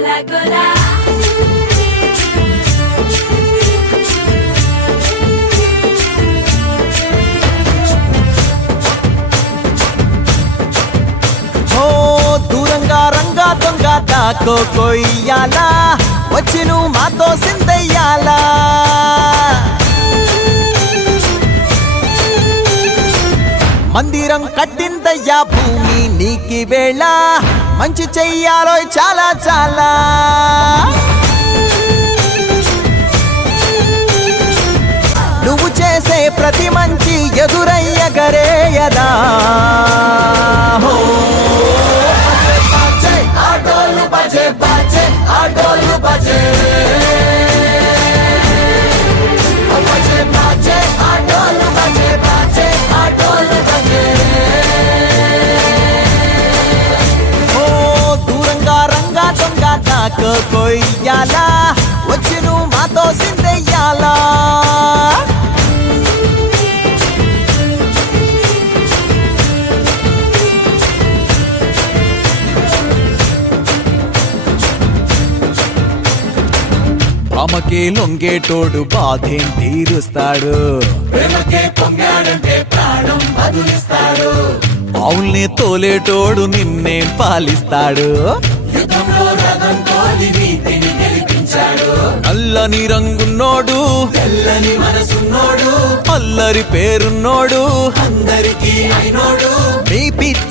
గోలా గోలా దూరంగా రంగా దొంగ దాకో కొయ్యాలా వచ్చి నువ్వు మాతో సిందయ్యాలా మందిరం కట్టిందయ్యా భూమి నీకి వేళ మంచి చెయ్యాలో చాలా చాలా నువ్వు చేసే ప్రతి మంచి ఎదురయ్యగరేయదా దూరంగా రంగా దొంగ దాకో కొయ్యాలా వచ్చి నువ్వు మాతో సిందెయ్యాలా అమ్మకే లొంగేటోడు బాధేం తీరుస్తాడు ప్రేమకే పొంగాడంటే ప్రాణం బదులిస్తాడు అవుల్ని తోలేటోడు నిన్నేం పాలిస్తాడు యుద్ధంలో రథం తోలి నీతిని గెలిపించాడు నల్లని రంగున్నోడు తెల్లని మనసున్నోడు అల్లరి పేరున్నోడు అందరికీ అయినోడు మీ పిచ్చి